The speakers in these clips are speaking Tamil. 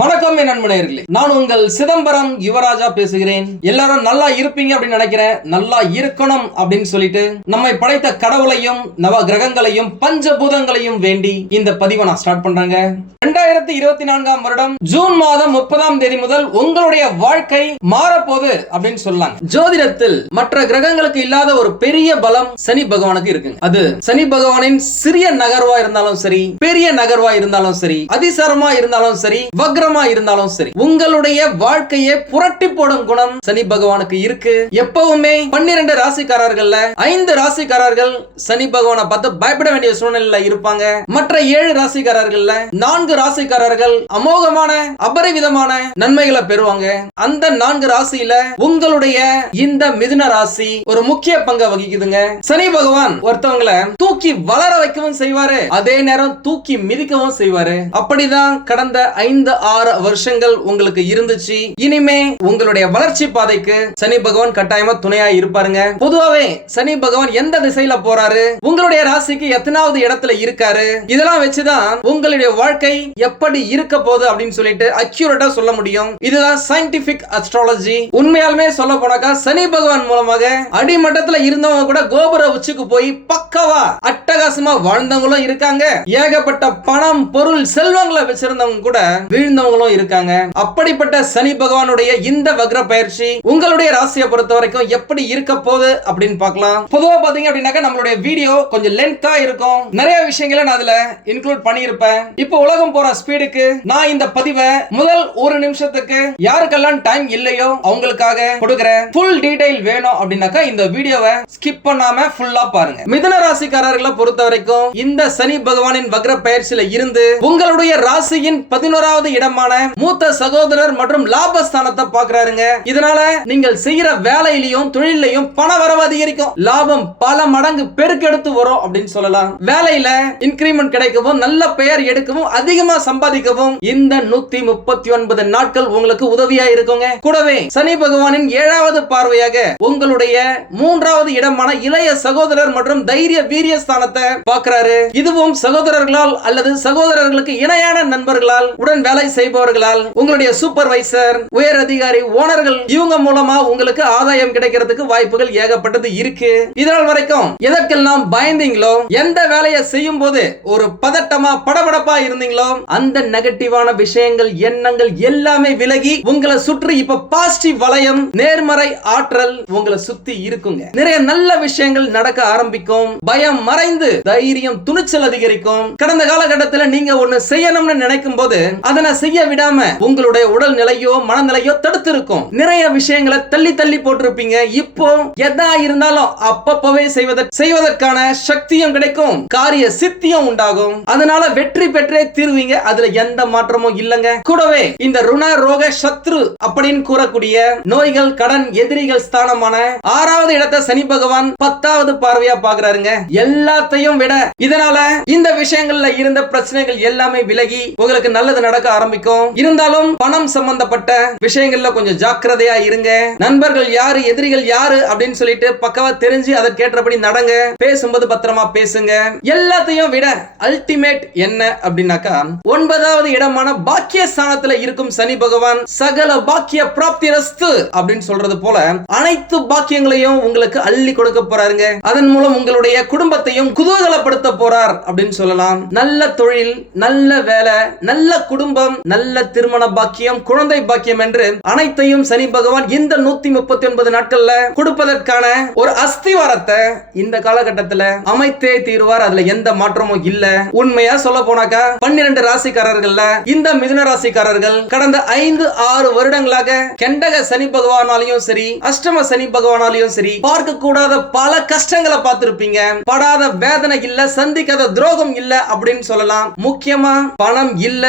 வணக்கம் என் நண்பனேர்களே நான் உங்கள் சிதம்பரம் யுவராஜா பேசுகிறேன். எல்லாரும் நல்லா இருப்பீங்க அப்படின்னு நினைக்கிறேன். நல்லா இருக்கணும் அப்படின்னு சொல்லிட்டு நம்மை படைத்த கடவுளையும் நவ கிரகங்களையும் பஞ்சபூதங்களையும் வேண்டி இந்த பதிவை நான் ஸ்டார்ட் பண்றேங்க. ரெண்டாயிரத்தி இருபத்தி நான்காம் வருடம் ஜூன் மாதம் முப்பதாம் தேதி முதல் உங்களுடைய வாழ்க்கை மாறப்போகுது அப்படின்னு சொல்லலாங்க ஜோதிடத்தில் மற்ற கிரகங்களுக்கு இல்லாத ஒரு பெரிய பலம் சனி பகவானுக்கு இருக்குங்க. அது சனி பகவானின் சிறிய நகர்வா இருந்தாலும் சரி பெரிய நகர்வா இருந்தாலும் சரி அதிசாரமா இருந்தாலும் சரி வக்ரம் கஷ்டமா இருந்தாலும் சரி உங்களுடைய வாழ்க்கையை புரட்டி போடும் குணம் சனி பகவானுக்கு இருக்கு. எப்பவுமே பன்னிரண்டு ராசிக்காரர்கள்ல ஐந்து ராசிக்காரர்கள் சனி பகவானை பார்த்து பயப்பட வேண்டிய சூழ்நிலையில இருப்பாங்க. மற்ற ஏழு ராசிக்காரர்கள்ல நான்கு ராசிக்காரர்கள் அமோகமான அபரிவிதமான நன்மைகளை பெறுவாங்க. அந்த நான்கு ராசியில உங்களுடைய இந்த மிதுன ராசி ஒரு முக்கிய பங்கை வகிக்குதுங்க. சனி பகவான் ஒருத்தவங்களை தூக்கி வளர வைக்கவும் செய்வாரு அதே நேரம் தூக்கி மிதிக்கவும் செய்வாரு. அப்படிதான் கடந்த ஐந்து ஆறு வருஷங்கள் உங்களுக்கு இருந்துச்சு. இனிமே உங்களுடைய வளர்ச்சி பாதைக்கு சனி பகவான் கட்டாயமா துணையா இருப்பாருங்க. பொதுவாவே சனி பகவான் எந்த திசையில போறாரு? உங்களுடைய ராசிக்கு எத்தனாவது இடத்துல இருக்காரு? இதெல்லாம் வச்சுதான் உங்களுடைய வாழ்க்கை எப்படி இருக்க போகுது அப்படின்னு சொல்லிட்டு அக்யூரேட்டா சொல்ல முடியும். இதுதான் சயின்டிபிக் அஸ்ட்ராலஜி உண்மையாலுமே சொல்ல போனாக்கா சனி பகவான் மூலமாக அடிமட்டத்துல இருந்தவங்க கூட கோபுர உச்சிக்கு போய் பக்கவா அட்டகாசமா வாழ்ந்தவங்களும் இருக்காங்க. ஏகப்பட்ட பணம் பொருள் செல்வங்களை வச்சிருந்தவங்க கூட வீழ்ந்த இருந்தவங்களும் இருக்காங்க. அப்படிப்பட்ட சனி பகவானுடைய இந்த வக்ர பயிற்சி உங்களுடைய ராசியை பொறுத்த வரைக்கும் எப்படி இருக்க போகுது அப்படின்னு பார்க்கலாம். பொதுவா பாத்தீங்க அப்படின்னாக்கா நம்மளுடைய வீடியோ கொஞ்சம் லென்த்தா இருக்கும். நிறைய விஷயங்களை நான் அதுல இன்க்ளூட் பண்ணியிருப்பேன். இப்போ உலகம் போற ஸ்பீடுக்கு நான் இந்த பதிவை முதல் ஒரு நிமிஷத்துக்கு யாருக்கெல்லாம் டைம் இல்லையோ அவங்களுக்காக கொடுக்குறேன். ஃபுல் டீடைல் வேணும் அப்படின்னாக்கா இந்த வீடியோவை ஸ்கிப் பண்ணாம ஃபுல்லா பாருங்க. மிதன ராசிக்காரர்களை பொறுத்த வரைக்கும் இந்த சனி பகவானின் வக்ர பயிற்சியில இருந்து உங்களுடைய ராசியின் பதினோராவது இடம் இடமான மூத்த சகோதரர் மற்றும் லாபஸ்தானத்தை பாக்குறாருங்க இதனால நீங்கள் செய்யற வேலையிலையும் தொழிலையும் பண வரவு அதிகரிக்கும். லாபம் பல மடங்கு பெருக்கெடுத்து வரும் அப்படின்னு சொல்லலாம். வேலையில இன்கிரிமெண்ட் கிடைக்கவும் நல்ல பெயர் எடுக்கவும் அதிகமா சம்பாதிக்கவும் இந்த நூத்தி முப்பத்தி ஒன்பது நாட்கள் உங்களுக்கு உதவியா இருக்குங்க. கூடவே சனி பகவானின் ஏழாவது பார்வையாக உங்களுடைய மூன்றாவது இடமான இளைய சகோதரர் மற்றும் தைரிய வீரிய ஸ்தானத்தை பார்க்கிறாரு. இதுவும் சகோதரர்களால் அல்லது சகோதரர்களுக்கு இணையான நண்பர்களால் உடன் வேலை செய்பவர்களால் உங்களுடைய சூப்பர்வைசர் உயர் அதிகாரி ஓனர்கள் இவங்க மூலமா உங்களுக்கு ஆதாயம் கிடைக்கிறதுக்கு வாய்ப்புகள் ஏகப்பட்டது இருக்கு. இதனால் வரைக்கும் எதற்கெல்லாம் பயந்தீங்களோ எந்த வேலையை செய்யும் போது ஒரு பதட்டமா படபடப்பா இருந்தீங்களோ அந்த நெகட்டிவான விஷயங்கள் எண்ணங்கள் எல்லாமே விலகி உங்களை சுற்றி இப்ப பாசிட்டிவ் வளையம் நேர்மறை ஆற்றல் உங்களை சுத்தி இருக்குங்க. நிறைய நல்ல விஷயங்கள் நடக்க ஆரம்பிக்கும். பயம் மறைந்து தைரியம் துணிச்சல் அதிகரிக்கும். கடந்த காலகட்டத்தில் நீங்க ஒண்ணு செய்யணும்னு நினைக்கும் போது அதனை செய்ய விடாம உங்களுடைய உடல் நிலையோ மனநிலையோ தடுத்து இருக்கும் நிறைய விஷயங்களை தள்ளி தள்ளி போட்டிருப்பீங்க. இப்போ எதா இருந்தாலும் அப்பப்பவே செய்வதற்கு செய்வதற்கான சக்தியும் கிடைக்கும். காரிய சித்தியும் உண்டாகும். அதனால வெற்றி பெற்றே தீர்வீங்க. அதுல எந்த மாற்றமும் இல்லைங்க. கூடவே இந்த ருண ரோக சத்ரு அப்படின்னு கூறக்கூடிய நோய்கள் கடன் எதிரிகள் ஸ்தானமான ஆறாவது இடத்தை சனி பகவான் பத்தாவது பார்வையா பாக்குறாருங்க. எல்லாத்தையும் விட இதனால இந்த விஷயங்கள்ல இருந்த பிரச்சனைகள் எல்லாமே விலகி உங்களுக்கு நல்லது நடக்க ஆரம்பிக்கும். இருந்தாலும் பணம் சம்பந்தப்பட்ட விஷயங்கள்ல கொஞ்சம் ஜாக்கிரதையா இருங்க. நண்பர்கள் யாரு எதிரிகள் யாரு அப்படின்னு சொல்லிட்டு பக்கவா தெரிஞ்சு அதற்கேற்றபடி நடங்க. பேசும்போது பத்திரமா பேசுங்க. எல்லாத்தையும் விட அல்டிமேட் என்ன அப்படின்னாக்கா ஒன்பதாவது இடமான பாக்கிய ஸ்தானத்துல இருக்கும் சனி பகவான் சகல பாக்கிய பிராப்தி ரஸ்து அப்படின்னு சொல்றது போல அனைத்து பாக்கியங்களையும் உங்களுக்கு அள்ளி கொடுக்க போறாருங்க. அதன் மூலம் உங்களுடைய குடும்பத்தையும் குதூகலப்படுத்த போறார் அப்படின்னு சொல்லலாம். நல்ல தொழில் நல்ல வேலை நல்ல குடும்பம் நல்ல திருமண பாக்கியம் குழந்தை பாக்கியம் என்று அனைத்தையும் சனி பகவான் இந்த நூத்தி முப்பத்தி ஒன்பது நாட்கள்ல கொடுப்பதற்கான ஒரு அஸ்திவாரத்தை இந்த காலகட்டத்துல அமைத்தே தீர்வார். அதுல எந்த மாற்றமும் இல்ல. உண்மையா சொல்ல போனாக்கா பன்னிரண்டு ராசிக்காரர்கள்ல இந்த மிதுன ராசிக்காரர்கள் கடந்த ஐந்து ஆறு வருடங்களாக கெண்டக சனி பகவானாலையும் சரி அஷ்டம சனி பகவானாலையும் சரி பார்க்க கூடாத பல கஷ்டங்களை பார்த்திருப்பீங்க. படாத வேதனை இல்ல சந்திக்காத துரோகம் இல்ல அப்படின்னு சொல்லலாம். முக்கியமா பணம் இல்ல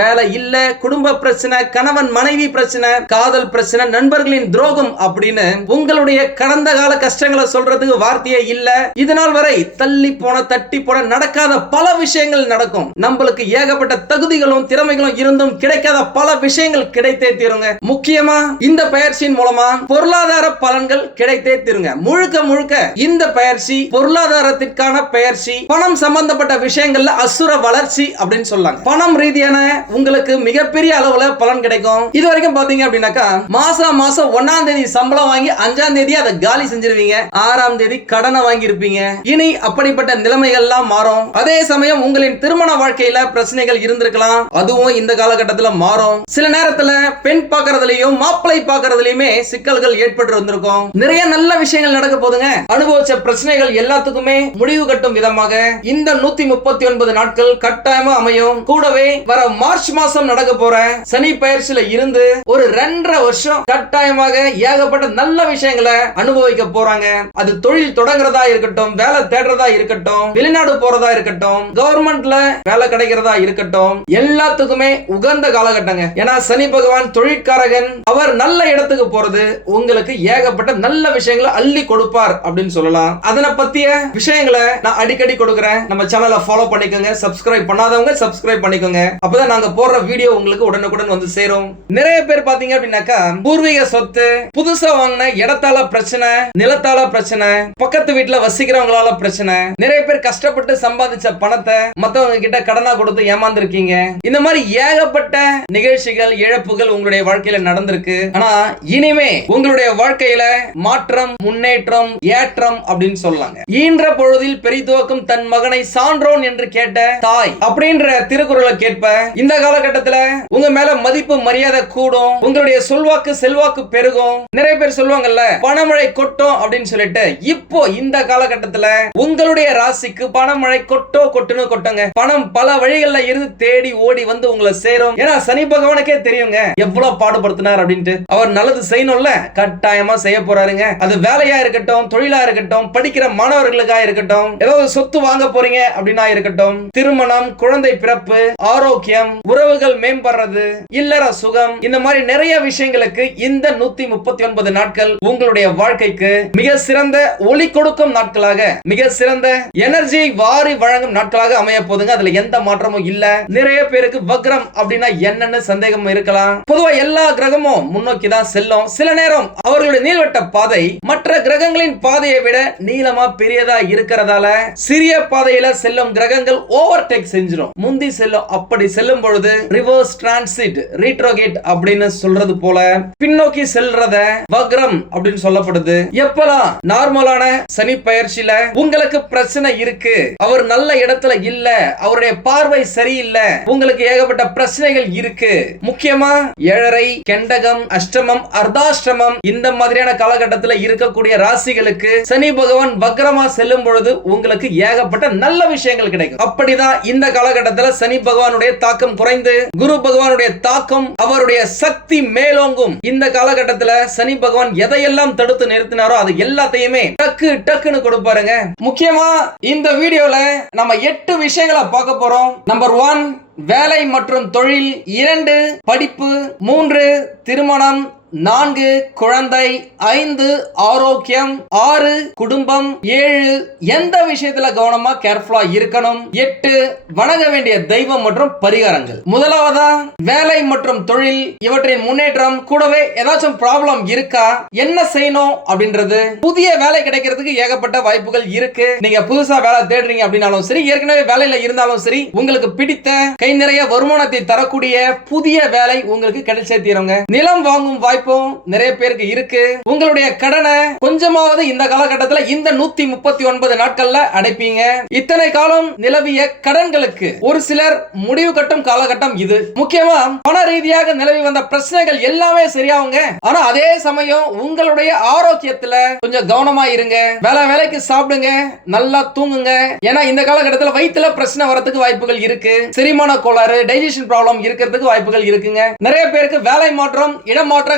வேலை இல்ல குடும்ப பிரச்சனை கணவன் மனைவி பிரச்சனை காதல் பிரச்சனை நண்பர்களின் துரோகம் அப்படின்னு உங்களுடைய கடந்த கால கஷ்டங்களை சொல்றதுக்கு வார்த்தையே இல்ல. இதனால் வரை தள்ளி போன தட்டி போன நடக்காத பல விஷயங்கள் நடக்கும். நம்மளுக்கு ஏகப்பட்ட தகுதிகளும் திறமைகளும் இருந்தும் கிடைக்காத பல விஷயங்கள் கிடைத்தே தீருங்க. முக்கியமா இந்த பயிற்சியின் மூலமா பொருளாதார பலன்கள் கிடைத்தே தீருங்க. முழுக்க முழுக்க இந்த பயிற்சி பொருளாதாரத்திற்கான பயிற்சி பணம் சம்பந்தப்பட்ட விஷயங்கள்ல அசுர வளர்ச்சி அப்படின்னு சொல்லாங்க. பணம் ரீதியான உங்களுக்கு மிகப்பெரிய அளவுல பலன் கிடைக்கும். இது வரைக்கும் பாத்தீங்க அப்படின்னாக்கா மாசம் மாசம் ஒன்னாம் தேதி சம்பளம் வாங்கி அஞ்சாம் தேதி அதை காலி செஞ்சிருவீங்க. ஆறாம் தேதி கடனை வாங்கி இருப்பீங்க இனி அப்படிப்பட்ட நிலைமைகள்லாம் மாறும். அதே சமயம் உங்களின் திருமண வாழ்க்கையில பிரச்சனைகள் இருந்திருக்கலாம். அதுவும் இந்த காலகட்டத்துல மாறும். சில நேரத்துல பெண் பாக்குறதுலயும் மாப்பிளை பார்க்கறதுலயுமே சிக்கல்கள் ஏற்பட்டு வந்திருக்கும். நிறைய நல்ல விஷயங்கள் நடக்க போதுங்க. அனுபவிச்ச பிரச்சனைகள் எல்லாத்துக்குமே முடிவு கட்டும் விதமாக. இந்த நூத்தி முப்பத்தி ஒன்பது நாட்கள் கட்டாயமா அமையும். கூடவே வர மார்ச் மாசம் நடக்க போற சனி பயிற்சியில இருந்து ஒரு ரெண்டரை வருஷம் கட்டாயமாக ஏகப்பட்ட நல்ல விஷயங்களை அனுபவிக்க போறாங்க. அது தொழில் தொடங்குறதா இருக்கட்டும் வேலை தேடுறதா இருக்கட்டும் வெளிநாடு போறதா இருக்கட்டும் கவர்மெண்ட்ல வேலை கிடைக்கிறதா இருக்கட்டும் எல்லாத்துக்குமே உகந்த காலகட்டங்க. ஏன்னா சனி பகவான் தொழிற்காரகன் அவர் நல்ல இடத்துக்கு போறது உங்களுக்கு ஏகப்பட்ட நல்ல விஷயங்களை அள்ளி கொடுப்பார் அப்படின்னு சொல்லலாம். அதனை பத்திய விஷயங்களை நான் அடிக்கடி கொடுக்குறேன். நம்ம சேனலை ஃபாலோ பண்ணிக்கோங்க சப்ஸ்கிரைப் பண்ணாதவங்க சப்ஸ்கிரைப் பண்ணிக்கோங்க. அப்பதான் நாங்க போடுற வீடியோ உங்களுக்கு உடனுக்குடன் வந்து சேரும். நிறைய பேர் பாத்தீங்க அப்படின்னாக்கா பூர்வீக சொத்து புதுசா வாங்கின இடத்தால பிரச்சனை நிலத்தால பிரச்சனை பக்கத்து வீட்டுல வசிக்கிறவங்களால பிரச்சனை நிறைய பேர் கஷ்டப்பட்டு சம்பாதிச்ச பணத்தை மத்தவங்க கிட்ட கடனா கொடுத்து ஏமாந்துருக்கீங்க. இந்த மாதிரி ஏகப்பட்ட நிகழ்ச்சிகள் இழப்புகள் உங்களுடைய வாழ்க்கையில நடந்திருக்கு. ஆனா இனிமே உங்களுடைய வாழ்க்கையில மாற்றம் முன்னேற்றம் ஏற்றம் அப்படின்னு சொல்லலாங்க. ஈன்ற பொழுதில் பெரிதுவக்கும் தன் மகனை சான்றோன் என்று கேட்ட தாய் அப்படின்ற திருக்குறளை கேட்ப இந்த காலகட்டத்துல உங்க மேல மதிப்பு மரியாதை கூடும். உங்களுடைய சொல்வாக்கு செல்வாக்கு பெருகும். நிறைய பேர் சொல்லுவாங்கல்ல பணமழை கொட்டும் அப்படின்னு சொல்லிட்டு. இப்போ இந்த காலகட்டத்துல உங்களுடைய ராசிக்கு பணமழை கொட்டோ கொட்டுன்னு கொட்டுங்க. பணம் பல வழிகள்ல இருந்து தேடி ஓடி வந்து உங்களை சேரும். ஏன்னா சனி பகவானுக்கே தெரியுங்க எவ்வளவு பாடுபடுத்தினார் அப்படின்ட்டு. அவர் நல்லது செய்யணும்ல கட்டாயமா செய்ய போறாருங்க. அது வேலையா இருக்கட்டும் தொழிலா இருக்கட்டும் படிக்கிற மாணவர்களுக்கா இருக்கட்டும் ஏதாவது சொத்து வாங்க போறீங்க அப்படின்னா இருக்கட்டும். திருமணம் குழந்தை பிறப்பு ஆரோக்கியம் உறவுகள் உறவுகள் மேம்படுறது இல்லற சுகம் இந்த மாதிரி நிறைய விஷயங்களுக்கு இந்த நூத்தி முப்பத்தி ஒன்பது நாட்கள் உங்களுடைய வாழ்க்கைக்கு மிக சிறந்த ஒளி கொடுக்கும் நாட்களாக மிக சிறந்த எனர்ஜியை வாரி வழங்கும் நாட்களாக அமைய போதுங்க. அதுல எந்த மாற்றமும் இல்ல. நிறைய பேருக்கு வக்ரம் அப்படின்னா என்னன்னு சந்தேகம் இருக்கலாம். பொதுவா எல்லா கிரகமும் முன்னோக்கி தான் செல்லும். சில நேரம் அவர்களுடைய நீள்வட்ட பாதை மற்ற கிரகங்களின் பாதையை விட நீளமா பெரியதா இருக்கிறதால சிறிய பாதையில செல்லும் கிரகங்கள் ஓவர் டேக் செஞ்சிடும் முந்தி செல்லும் அப்படி செல்லும் பொழுது ரிவர்ஸ் டிரான்சிட் ரீட்ரோகேட் அப்படின்னு சொல்றது போல பின்னோக்கி செல்றத வக்ரம் அப்படின்னு சொல்லப்படுது. எப்பலாம் நார்மலான சனி பயிற்சியில உங்களுக்கு பிரச்சனை இருக்கு அவர் நல்ல இடத்துல இல்ல அவருடைய பார்வை சரியில்லை உங்களுக்கு ஏகப்பட்ட பிரச்சனைகள் இருக்கு முக்கியமா ஏழரை கெண்டகம் அஷ்டமம் அர்த்தாஷ்டமம் இந்த மாதிரியான காலகட்டத்தில் இருக்கக்கூடிய ராசிகளுக்கு சனி பகவான் வக்ரமா செல்லும் பொழுது உங்களுக்கு ஏகப்பட்ட நல்ல விஷயங்கள் கிடைக்கும். அப்படிதான் இந்த காலகட்டத்தில் சனி பகவானுடைய தாக்கம் குறைந்து குரு பகவானுடைய தாக்கம் அவருடைய சக்தி மேலோங்கும். இந்த காலகட்டத்துல சனி பகவான் எதையெல்லாம் தடுத்து நிறுத்தினாரோ அது எல்லாத்தையுமே டக்கு டக்குன்னு கொடுப்பாருங்க. முக்கியமா இந்த வீடியோல நம்ம எட்டு விஷயங்களை பார்க்க போறோம். நம்பர் ஒன் வேலை மற்றும் தொழில். இரண்டு படிப்பு. மூன்று திருமணம். நான்கு குழந்தை ஐந்து ஆரோக்கியம் ஆறு குடும்பம் ஏழு எந்த விஷயத்துல கவனமா கேர்ஃபுல்லா இருக்கணும்? எட்டு வணங்க வேண்டிய தெய்வம் மற்றும் பரிகாரங்கள். முதலாவதா வேலை மற்றும் தொழில் இவற்றின் முன்னேற்றம் கூடவே ஏதாச்சும் ப்ராப்ளம் இருக்கா? என்ன செய்யணும் அப்படின்றது. புதிய வேலை கிடைக்கிறதுக்கு ஏகப்பட்ட வாய்ப்புகள் இருக்கு. நீங்க புதுசா வேலை தேடுறீங்க அப்படின்னாலும் சரி ஏற்கனவே வேலையில இருந்தாலும் சரி உங்களுக்கு பிடித்த கை நிறைய வருமானத்தை தரக்கூடிய புதிய வேலை உங்களுக்கு கிடைச்சே தீருங்க. நிலம் வாங்கும் வாய்ப்பு வாய்ப்பும் நிறைய பேருக்கு இருக்கு. உங்களுடைய கடனை கொஞ்சமாவது இந்த காலகட்டத்தில் இந்த நூத்தி முப்பத்தி ஒன்பது நாட்கள்ல அடைப்பீங்க. இத்தனை காலம் நிலவிய கடன்களுக்கு ஒரு சிலர் முடிவு கட்டும் காலகட்டம் இது. முக்கியமா பண ரீதியாக நிலவி வந்த பிரச்சனைகள் எல்லாமே சரியாவுங்க ஆனா அதே சமயம் உங்களுடைய ஆரோக்கியத்துல கொஞ்சம் கவனமா இருங்க. வேலை வேலைக்கு சாப்பிடுங்க நல்லா தூங்குங்க. ஏன்னா இந்த காலகட்டத்தில் வயிற்றுல பிரச்சனை வரதுக்கு வாய்ப்புகள் இருக்கு. செரிமான கோளாறு டைஜஷன் ப்ராப்ளம் இருக்கிறதுக்கு வாய்ப்புகள் இருக்குங்க. நிறைய பேருக்கு வேலை மாற்றம்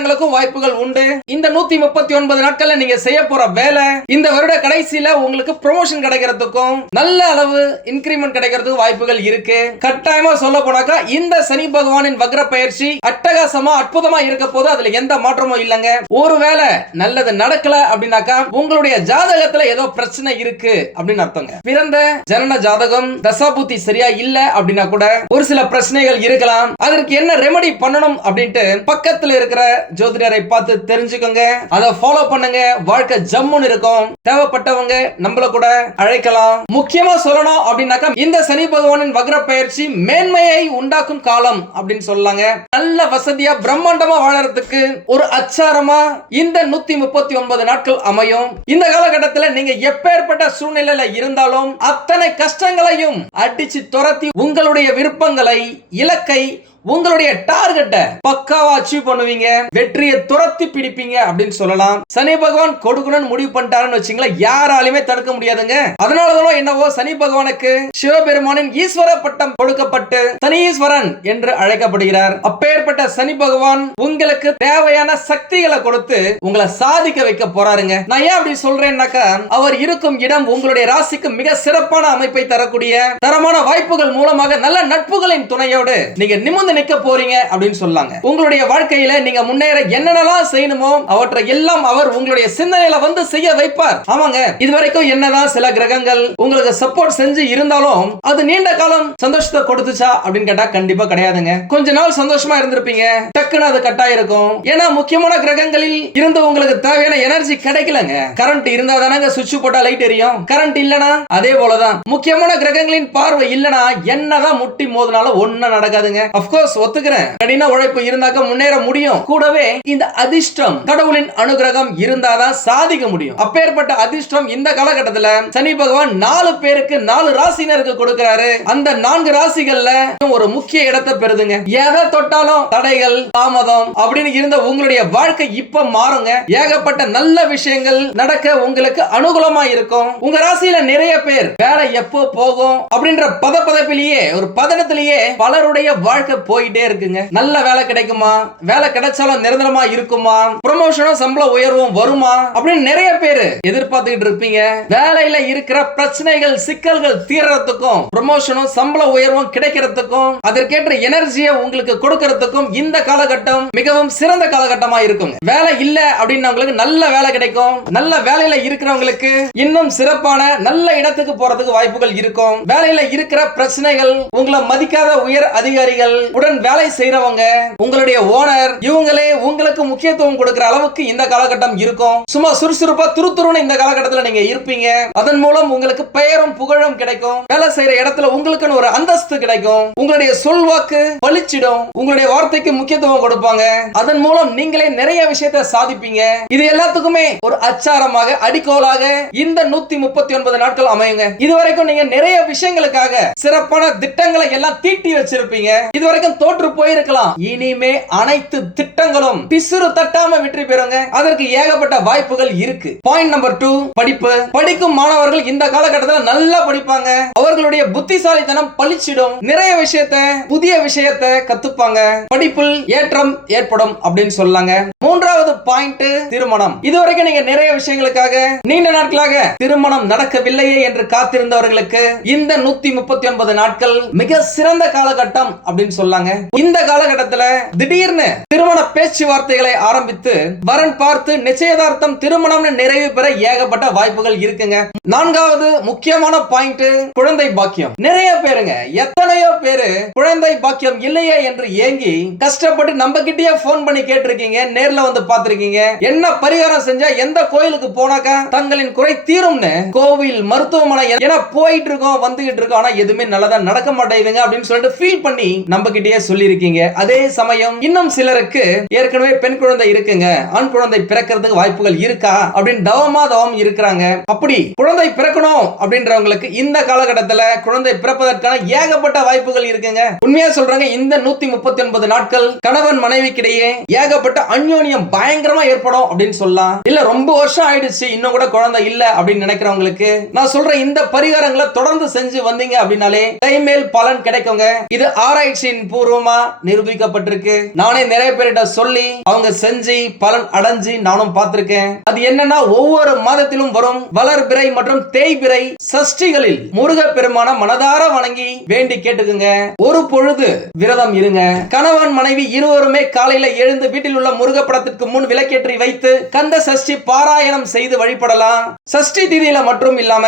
இடமாற்றங்களுக்கும் வாய்ப்புகள் உண்டு. இந்த நூத்தி முப்பத்தி ஒன்பது நாட்கள்ல நீங்க செய்ய போற வேலை இந்த வருட கடைசியில உங்களுக்கு ப்ரொமோஷன் கிடைக்கிறதுக்கும் நல்ல அளவு இன்கிரிமெண்ட் கிடைக்கிறதுக்கு வாய்ப்புகள் இருக்கு. கட்டாயமா சொல்ல போனாக்கா இந்த சனி பகவானின் வக்ர பயிற்சி அட்டகாசமா அற்புதமா இருக்க போது அதுல எந்த மாற்றமும் இல்லைங்க. ஒருவேளை நல்லது நடக்கல அப்படின்னாக்கா உங்களுடைய ஜாதகத்துல ஏதோ பிரச்சனை இருக்கு அப்படின்னு அர்த்தங்க. பிறந்த ஜனன ஜாதகம் தசாபூத்தி சரியா இல்ல அப்படின்னா கூட ஒரு சில பிரச்சனைகள் இருக்கலாம். அதற்கு என்ன ரெமெடி பண்ணணும் அப்படின்ட்டு பக்கத்துல இருக்கிற ஜோதிடரை பார்த்து தெரிஞ்சுக்கோங்க. அதை ஃபாலோ பண்ணுங்க. வாழ்க்கை ஜம்முன்னு இருக்கும். தேவைப்பட்டவங்க நம்மள கூட அழைக்கலாம். முக்கியமா சொல்லணும் அப்படின்னாக்கா இந்த சனி பகவானின் வக்ர பயிற்சி மேன்மையை உண்டாக்கும் காலம் அப்படின்னு சொல்லலாங்க. நல்ல வசதியா பிரம்மாண்டமா வாழறதுக்கு ஒரு அச்சாரமா இந்த நூத்தி முப்பத்தி ஒன்பது நாட்கள் அமையும். இந்த காலகட்டத்தில் நீங்க எப்பேற்பட்ட சூழ்நிலையில இருந்தாலும் அத்தனை கஷ்டங்களையும் அடிச்சு துரத்தி உங்களுடைய விருப்பங்களை இலக்கை உங்களுடைய டார்கெட்டை பக்காவா அச்சீவ் பண்ணுவீங்க வெற்றியை துரத்தி பிடிப்பீங்க அப்படின்னு சொல்லலாம். சனி பகவான் கொடுக்கணும்னு முடிவு பண்ணிட்டாருன்னு வச்சுங்களேன் யாராலுமே தடுக்க முடியாதுங்க. அதனாலதான் என்னவோ சனி பகவானுக்கு சிவபெருமானின் ஈஸ்வர பட்டம் கொடுக்கப்பட்டு சனீஸ்வரன் என்று அழைக்கப்படுகிறார். அப்பேற்பட்ட சனி பகவான் உங்களுக்கு தேவையான சக்திகளை கொடுத்து உங்களை சாதிக்க வைக்க போறாருங்க. நான் ஏன் அப்படி சொல்றேன்னாக்கா அவர் இருக்கும் இடம் உங்களுடைய ராசிக்கு மிக சிறப்பான அமைப்பை தரக்கூடிய தரமான வாய்ப்புகள் மூலமாக நல்ல நட்புகளின் துணையோடு நீங்க நிமிர்ந்து நிக்க போறீங்க அப்படின்னு சொல்லாங்க. உங்களுடைய வாழ்க்கையில நீங்க முன்னேற என்னென்னலாம் செய்யணுமோ அவற்றை எல்லாம் அவர் உங்களுடைய சிந்தனையில வந்து செய்ய வைப்பார். ஆமாங்க இதுவரைக்கும் என்னதான் சில கிரகங்கள் உங்களுக்கு சப்போர்ட் செஞ்சு இருந்தாலும் அது நீண்ட காலம் சந்தோஷத்தை கொடுத்துச்சா அப்படின்னு கேட்டா கண்டிப்பா கிடையாதுங்க. கொஞ்ச நாள் சந்தோஷமா இருந்திருப்பீங்க. டக்குன்னு அது கட்டாயிருக்கும் இருக்கும் ஏன்னா முக்கியமான கிரகங்களில் இருந்து உங்களுக்கு தேவையான எனர்ஜி கிடைக்கலங்க. கரண்ட் இருந்தா தானங்க சுவிட்ச் போட்டா லைட் எரியும். கரண்ட் இல்லனா அதே போலதான். முக்கியமான கிரகங்களின் பார்வை இல்லனா என்னதான் முட்டி மோதினாலும் ஒன்னும் நடக்காதுங்க. அப்கோர்ஸ் ஒத்துக்கிறேன். கடின உழைப்பு இருந்தாக்க முன்னேற முடியும். கூடவே இந்த அதிர்ஷ்டம் கடவுளின் அனுகிரகம் இருந்தாதான் சாதிக்க முடியும். அப்பேற்பட்ட அதிர்ஷ்டம் இந்த காலகட்டத்துல சனி பகவான் நாலு பேருக்கு நாலு ராசினருக்கு கொடுக்கிறாரு. அந்த நான்கு ராசிகள்ல ஒரு முக்கிய இடத்தை பெறுதுங்க. எதை தொட்டாலும் தடைகள் தாமதம் அப்படின்னு இருந்த உங்களுடைய வாழ்க்கை இப்ப மாறுங்க. ஏகப்பட்ட நல்ல விஷயங்கள் நடக்க உங்களுக்கு அனுகூலமா இருக்கும். உங்க ராசியில நிறைய பேர் வேலை எப்போ போகும் அப்படின்ற பதப்பதப்பிலேயே ஒரு பதனத்திலேயே பலருடைய வாழ்க்கை போயிட்டே இருக்குங்க. நல்ல வேலை கிடைக்குமா? வேலை கிடைச்சாலும் நிரந்தரமா இருக்குமா? ப்ரொமோஷனும் சம்பள உயர்வும் வருமா? அப்படின்னு நிறைய பேர் எதிர்பார்த்துக்கிட்டு இருப்பீங்க. வேலையில இருக்கிற பிரச்சனைகள் சிக்கல்கள் தீர்றதுக்கும் ப்ரொமோஷனும் சம்பள உயர்வும் கிடைக்கிறதுக்கும் அதற்கேற்ற எனர்ஜியை உங்களுக்கு கொடுக்கறதுக்கும் இந்த காலகட்டம் மிகவும் சிறந்த காலகட்டமா இருக்கும் வேலை இல்ல அப்படின்னவங்களுக்கு நல்ல வேலை கிடைக்கும். நல்ல வேலையில இருக்கிறவங்களுக்கு இன்னும் சிறப்பான நல்ல இடத்துக்கு போறதுக்கு வாய்ப்புகள் இருக்கும். வேலையில இருக்கிற பிரச்சனைகள் உங்களை மதிக்காத உயர் அதிகாரிகள் உடன் வேலை செய்யறவங்க உங்களுடைய ஓனர் இவங்களே உங்களுக்கு முக்கியத்துவம் கொடுக்கிற அளவுக்கு இந்த காலகட்டம் இருக்கும். சும்மா சுறுசுறுப்பா துருதுருன்னு இந்த காலகட்டத்தில் நீங்க இருப்பீங்க. அதன் மூலம் உங்களுக்கு பெயரும் புகழும் கிடைக்கும். வேலை செய்யற இடத்துல உங்களுக்குன்னு ஒரு அந்தஸ்து கிடைக்கும். உங்களுடைய சொல்வாக்கு பளிச்சிடும். உங்களுடைய வார்த்தைக்கு முக்கியத்துவம் கொடுப்பாங்க. அதன் மூலம் நீங்களே நிறைய விஷயத்தை சாதிப்பீங்க. இது எல்லாத்துக்குமே ஒரு அச்சாரமாக அடிக்கோலாக இந்த நூத்தி முப்பத்தி ஒன்பது நாட்கள் அமையுங்க. இதுவரைக்கும் நீங்க நிறைய விஷயங்களுக்காக சிறப்பான திட்டங்களை எல்லாம் தீட்டி வச்சிருப்பீங்க. இதுவரைக்கும் தோற்று போயிருக்கலாம். இனிமே அனைத்து திட்டங்களும் பிசுறு தட்டாம வெற்றி பெறுங்க. அதற்கு ஏகப்பட்ட வாய்ப்புகள் இருக்கு. பாயிண்ட் நம்பர் டூ படிப்பு. படிக்கும் மாணவர்கள் இந்த காலகட்டத்தில் நல்லா படிப்பாங்க. அவர்களுடைய புத்திசாலித்தனம் பளிச்சிடும். நிறைய விஷயத்தை புதிய விஷயத்தை கத்துப்பாங்க. படிப்பில் ஏற்றம் ஏற்படும் அப்படின்னு சொல்லாங்க. மூன்றாவது பாயிண்ட் திருமணம். இதுவரைக்கும் நீங்க நிறைய விஷயங்களுக்காக நீண்ட நாட்களாக திருமணம் நடக்கவில்லையே என்று காத்திருந்தவர்களுக்கு இந்த நூத்தி முப்பத்தி ஒன்பது நாட்கள் மிக சிறந்த காலகட்டம் அப்படின்னு சொல்லாங்க. இந்த காலகட்டத்துல திடீர்னு திருமண பேச்சுவார்த்தைகளை ஆரம்பித்து வரன் பார்த்து நிச்சயதார்த்தம் திருமணம்னு நிறைவு பெற ஏகப்பட்ட வாய்ப்புகள் இருக்குங்க. நான்காவது முக்கியமான பாயிண்ட் குழந்தை பாக்கியம். நிறைய பேருங்க எத்தனையோ பேரு குழந்தை பாக்கியம் இல்லையே என்று ஏங்கி கஷ்டப்பட்டு நம்ம கிட்டயே போன் பண்ணி கேட்டிருக்கீங்க நேர்ல வந்து பார்த்திருக்கீங்க. என்ன பரிகாரம் செஞ்சா எந்த கோயிலுக்கு போனாக்கா தங்களின் குறை தீரும்னு கோவில் மருத்துவமனை என போயிட்டு இருக்கோம் வந்துகிட்டு இருக்கோம் ஆனா எதுவுமே நல்லதா நடக்க மாட்டேங்குதுங்க அப்படின்னு சொல்லிட்டு ஃபீல் பண்ணி நம்ம கிட்டயே சொல்லியிருக்கீங்க. அதே சமயம் இன்னும் சிலருக்கு ஏற்கனவே பெண் குழந்தை இருக்குங்க. ஆண் குழந்தை பிறக்கிறதுக்கு வாய்ப்புகள் இருக்கா? அப்படின்னு தவமா தவம் இருக்கிறாங்க. அப்படி குழந்தை பிறக்கணும் அப்படின்றவங்களுக்கு இந்த காலகட்டத்தில் குழந்தை பிறப்பதற்கான ஏகப்பட்ட வாய்ப்புகள் இருக்குங்க. உண்மையா சொல்றாங்க இந்த நூத்தி முப்பத்தி ஒன்பது நாட்கள் கணவன் மனைவிக்கிடையே ஏகப்பட்ட அந்யோன்யம் பயங்கரமா ஏற்படும் அப்படின்னு சொல்லலாம். இல்ல ரொம்ப வருஷம் ஆயிடுச்சு இன்னும் கூட குழந்தை இல்ல அப்படின்னு நினைக்கிறவங்களுக்கு நான் சொல்ற இந்த பரிகாரங்களை தொடர்ந்து செஞ்சு வந்தீங்க அப்படின்னாலே கைமேல் பலன் கிடைக்குங்க. இது ஆராய்ச்சியின் பூர்வமா நிரூபிக்கப்பட்டிருக்கு. நானே நிறைய பேர் பேர்கிட்ட சொல்லி அவங்க செஞ்சு பலன் அடைஞ்சு நானும் பார்த்திருக்கேன். அது என்னன்னா ஒவ்வொரு மாதத்திலும் வரும் வளர்பிறை மற்றும் தேய்பிறை சஷ்டிகளில் முருக பெருமான மனதார வணங்கி வேண்டி கேட்டுக்குங்க. ஒரு பொழுது விரதம் இருங்க. கணவன் மனைவி இருவருமே காலையில எழுந்து வீட்டில் உள்ள முருக படத்திற்கு முன் விளக்கேற்றி வைத்து கந்த சஷ்டி பாராயணம் செய்து வழிபடலாம். சஷ்டி திதியில மட்டும் இல்லாம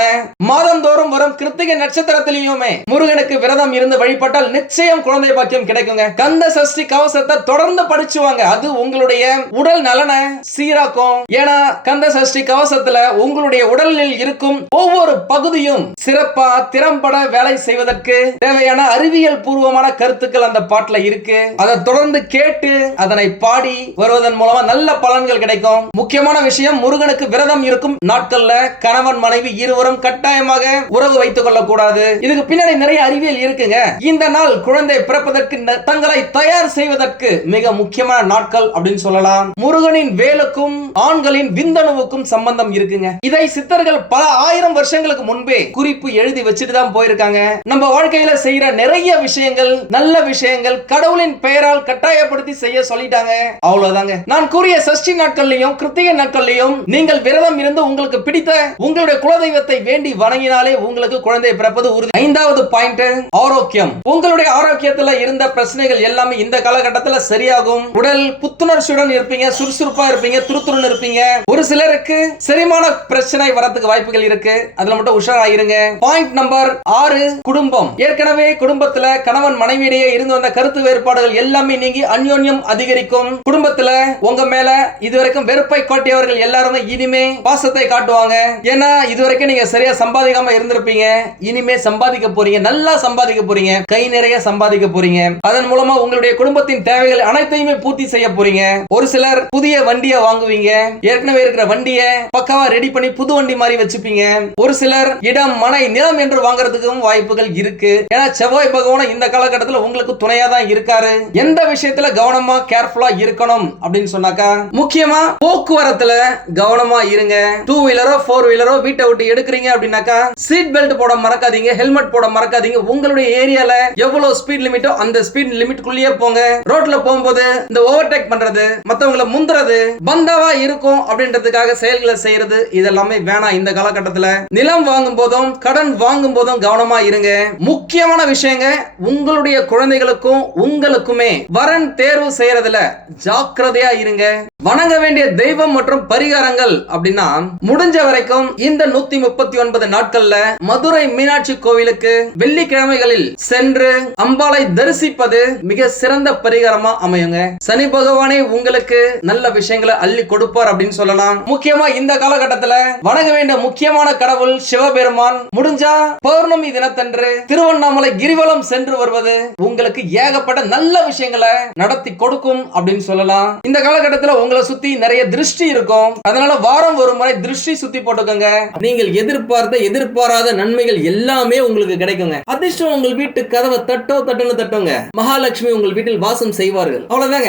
மாதந்தோறும் வரும் கிருத்திகை நட்சத்திரத்திலையுமே முருகனுக்கு விரதம் இருந்து வழிபட்டால் நிச்சயம் குழந்தை பாக்கியம் கிடைக்குங்க. கந்த சஷ்டி கவசத்தை தொடர்ந்து படிச்சு படிச்சுவாங்க அது உங்களுடைய உடல் நலனை சீராக்கும். ஏன்னா கந்த சஷ்டி கவசத்துல உங்களுடைய உடலில் இருக்கும் ஒவ்வொரு பகுதியும் சிறப்பா திறம்பட வேலை செய்வதற்கு தேவையான அறிவியல் பூர்வமான கருத்துக்கள் அந்த பாட்டுல இருக்கு. அதை தொடர்ந்து கேட்டு அதனை பாடி வருவதன் மூலமா நல்ல பலன்கள் கிடைக்கும். முக்கியமான விஷயம் முருகனுக்கு விரதம் இருக்கும் நாட்கள்ல கணவன் மனைவி இருவரும் கட்டாயமாக உறவு வைத்துக் கொள்ளக்கூடாது. இதுக்கு பின்னாடி நிறைய அறிவியல் இருக்குங்க. இந்த நாள் குழந்தை பிறப்பதற்கு தங்களை தயார் செய்வதற்கு மிக முக்கியமான முக்கியமான நாட்கள் அப்படின்னு சொல்லலாம். முருகனின் வேலுக்கும் ஆண்களின் விந்தணுவுக்கும் சம்பந்தம் இருக்குங்க. இதை சித்தர்கள் பல ஆயிரம் வருஷங்களுக்கு முன்பே குறிப்பு எழுதி வச்சுட்டு தான் போயிருக்காங்க. நம்ம வாழ்க்கையில செய்யற நிறைய விஷயங்கள் நல்ல விஷயங்கள் கடவுளின் பெயரால் கட்டாயப்படுத்தி செய்ய சொல்லிட்டாங்க. அவ்வளவுதாங்க. நான் கூறிய சஷ்டி நாட்கள்லயும் கிருத்திகை நாட்கள்லயும் நீங்கள் விரதம் இருந்து உங்களுக்கு பிடித்த உங்களுடைய குலதெய்வத்தை வேண்டி வணங்கினாலே உங்களுக்கு குழந்தை பிறப்பது உறுதி. ஐந்தாவது பாயிண்ட் ஆரோக்கியம். உங்களுடைய ஆரோக்கியத்துல இருந்த பிரச்சனைகள் எல்லாமே இந்த காலகட்டத்துல சரியாகும். உடல் புத்துணர்ச்சியுடன் இருப்பீங்க சுறுசுறுப்பா இருப்பீங்க துருத்துருன்னு இருப்பீங்க. ஒரு சிலருக்கு செரிமான பிரச்சனை வரத்துக்கு வாய்ப்புகள் இருக்கு. அதுல மட்டும் உஷாராயிருங்க. பாயிண்ட் நம்பர் ஆறு குடும்பம். ஏற்கனவே குடும்பத்துல கணவன் மனைவியிடையே இருந்து வந்த கருத்து வேறுபாடுகள் எல்லாமே நீங்கி அந்யோன்யம் அதிகரிக்கும். குடும்பத்துல உங்க மேல இதுவரைக்கும் வெறுப்பை காட்டியவர்கள் எல்லாருமே இனிமே பாசத்தை காட்டுவாங்க. ஏன்னா இதுவரைக்கும் நீங்க சரியா சம்பாதிக்காம இருந்திருப்பீங்க. இனிமே சம்பாதிக்க போறீங்க. நல்லா சம்பாதிக்க போறீங்க. கை நிறைய சம்பாதிக்க போறீங்க. அதன் மூலமா உங்களுடைய குடும்பத்தின் தேவைகள் அனைத்தையுமே பூர்த்தி செய்ய போறீங்க. ஒரு சிலர் புதிய வண்டியை வாங்குவீங்க. ஏற்கனவே இருக்கிற வண்டியை பக்காவா ரெடி பண்ணி புது வண்டி மாதிரி வச்சுப்பீங்க. ஒரு சிலர் இடம் மனை நிலம் என்று வாங்குறதுக்கும் வாய்ப்புகள் இருக்கு. ஏன்னா செவ்வாய் பகவான் இந்த காலகட்டத்தில் உங்களுக்கு துணையா தான் இருக்காரு. எந்த விஷயத்துல கவனமா கேர்ஃபுல்லா இருக்கணும் அப்படின்னு சொன்னாக்கா முக்கியமா போக்குவரத்துல கவனமா இருங்க. டூ வீலரோ ஃபோர் வீலரோ வீட்டை விட்டு எடுக்கிறீங்க அப்படின்னாக்கா சீட் பெல்ட் போட மறக்காதீங்க ஹெல்மெட் போட மறக்காதீங்க. உங்களுடைய ஏரியால எவ்வளவு ஸ்பீட் லிமிட்டோ அந்த ஸ்பீட் லிமிட்குள்ளேயே போங்க. ரோட்ல போகும்போது இந்த ஓவர்டேக் பண்றது மத்தவங்களை முந்துறது பந்தாவா இருக்கும் அப்படின்றதுக்காக செயல்களை செய்யறது இதெல்லாமே வேணாம். இந்த காலகட்டத்துல நிலம் வாங்கும் போதும் கடன் வாங்கும் போதும் கவனமா இருங்க. முக்கியமான விஷயங்க உங்களுடைய குழந்தைகளுக்கும் உங்களுக்குமே வரன் தேர்வு செய்யறதுல ஜாக்கிரதையா இருங்க. வணங்க வேண்டிய தெய்வம் மற்றும் பரிகாரங்கள் அப்படின்னா முடிஞ்ச வரைக்கும் இந்த நூத்தி முப்பத்தி ஒன்பது நாட்கள்ல மதுரை மீனாட்சி கோவிலுக்கு வெள்ளிக்கிழமைகளில் சென்று அம்பாளை தரிசிப்பது மிக சிறந்த பரிகாரமா அமையுங்க. சனி பகவானே உங்களுக்கு நல்ல விஷயங்களை அள்ளி கொடுப்பார் அப்படின்னு சொல்லலாம். முக்கியமா இந்த காலகட்டத்துல வணங்க வேண்டிய முக்கியமான கடவுள் சிவபெருமான். முடிஞ்சா பௌர்ணமி தினத்தன்று திருவண்ணாமலை கிரிவலம் சென்று வருவது உங்களுக்கு ஏகப்பட்ட நல்ல விஷயங்களை நடத்தி கொடுக்கும் அப்படின்னு சொல்லலாம். இந்த காலகட்டத்துல உங்களை சுத்தி நிறைய திருஷ்டி இருக்கும். அதனால வாரம் ஒரு முறை திருஷ்டி சுத்தி போட்டுக்கோங்க. நீங்கள் எதிர்பார்த்த எதிர்பாராத நன்மைகள் எல்லாமே உங்களுக்கு கிடைக்குங்க. அதிர்ஷ்டம் உங்கள் வீட்டு கதவை தட்டோ தட்டுன்னு தட்டுங்க. மகாலட்சுமி உங்கள் வீட்டில் வாசம் செய்வார்கள். அவ்வளவுதாங்க.